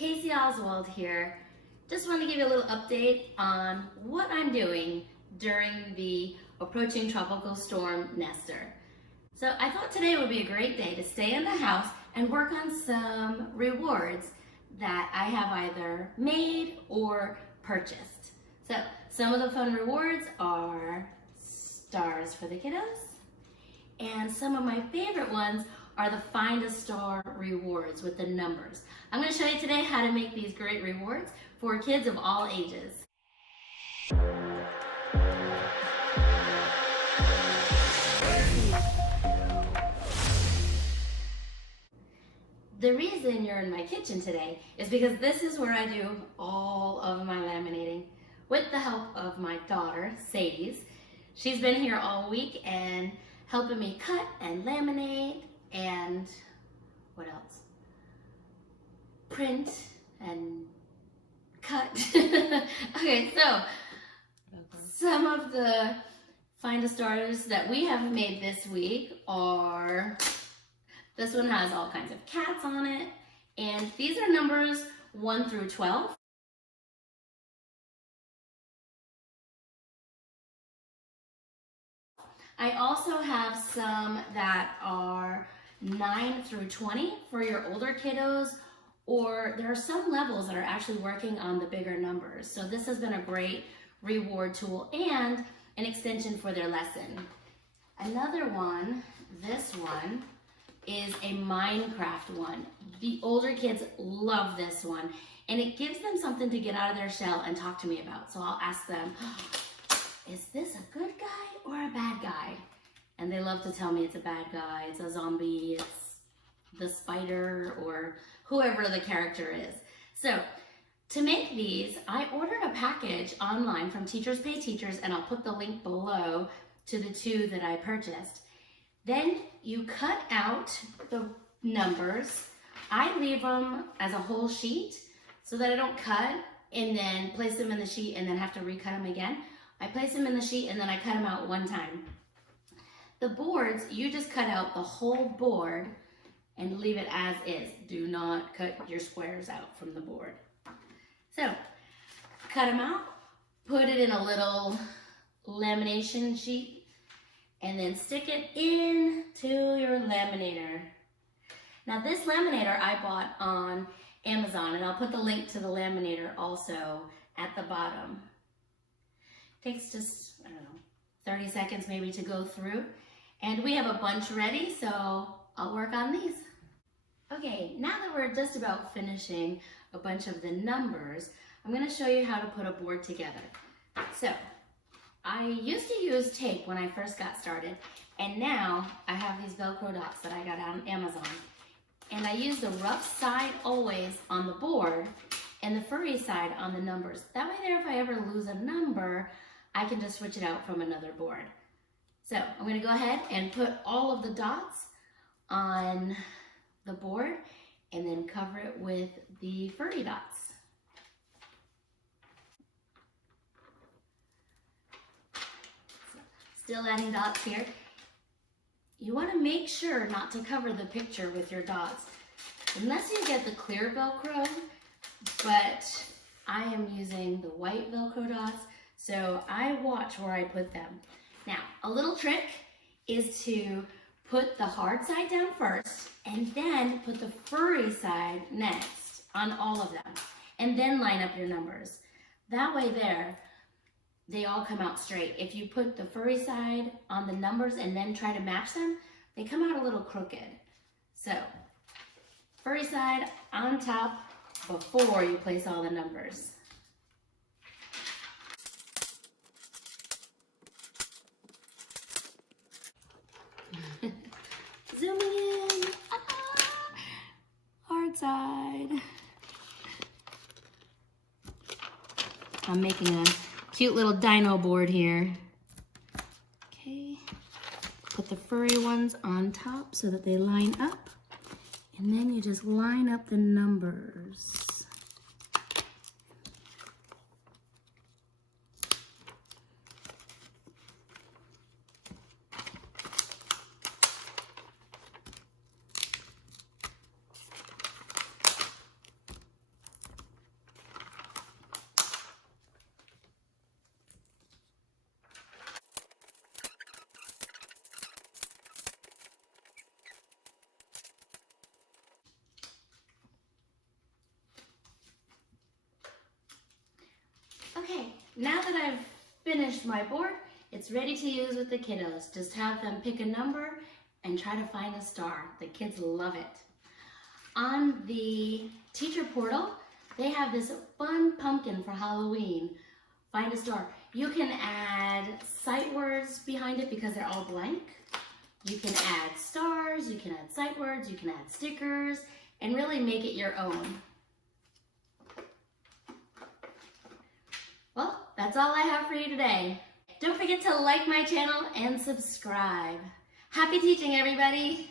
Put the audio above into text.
Kasie Oswald here. Just want to give you a little update on what I'm doing during the approaching tropical storm Nestor. So I thought today would be a great day to stay in the house and work on some rewards that I have either made or purchased. So some of the fun rewards are stars for the kiddos, and some of my favorite ones are the Find a Star rewards with the numbers. I'm going to show you today how to make these great rewards for kids of all ages. The reason you're in my kitchen today is because this is where I do all of my laminating with the help of my daughter, Cedes. She's been here all week and helping me cut and laminate and what else? Print and cut. Okay, so some of the Find a Stars that we have made this week are, this one has all kinds of cats on it, and these are numbers 1 through 12. I also have some that are 9 through 20 for your older kiddos, or there are some levels that are actually working on the bigger numbers. So this has been a great reward tool and an extension for their lesson. Another one, this one, is a Minecraft one. The older kids love this one, and it gives them something to get out of their shell and talk to me about. So I'll ask them, is this a good guy or a bad guy? And they love to tell me it's a bad guy, it's a zombie, it's the spider, or whoever the character is. So to make these, I ordered a package online from Teachers Pay Teachers, and I'll put the link below to the 2 that I purchased. Then you cut out the numbers. I leave them as a whole sheet so that I don't cut and then place them in the sheet and then have to recut them again. I place them in the sheet and then I cut them out one time. The boards, you just cut out the whole board and leave it as is. Do not cut your squares out from the board. So, cut them out, put it in a little lamination sheet, and then stick it into your laminator. Now this laminator I bought on Amazon, and I'll put the link to the laminator also at the bottom. Takes just, I don't know, 30 seconds maybe to go through. And we have a bunch ready, so I'll work on these. Okay, now that we're just about finishing a bunch of the numbers, I'm going to show you how to put a board together. So, I used to use tape when I first got started, and now I have these Velcro dots that I got on Amazon. And I use the rough side always on the board and the furry side on the numbers. That way there, if I ever lose a number, I can just switch it out from another board. So I'm going to go ahead and put all of the dots on the board and then cover it with the furry dots. Still adding dots here. You want to make sure not to cover the picture with your dots unless you get the clear Velcro, but I am using the white Velcro dots, so I watch where I put them. Now, a little trick is to put the hard side down first and then put the furry side next on all of them, and then line up your numbers. That way there, they all come out straight. If you put the furry side on the numbers and then try to match them, they come out a little crooked. So, furry side on top before you place all the numbers. Zooming in. Hard side. I'm making a cute little dino board here. Okay. Put the furry ones on top so that they line up. And then you just line up the numbers. Now that I've finished my board, it's ready to use with the kiddos. Just have them pick a number and try to find a star. The kids love it. On the teacher portal, they have this fun pumpkin for Halloween. Find a star. You can add sight words behind it because they're all blank. You can add stars, you can add sight words, you can add stickers, and really make it your own. Well, that's all I have for you today. Don't forget to like my channel and subscribe. Happy teaching, everybody!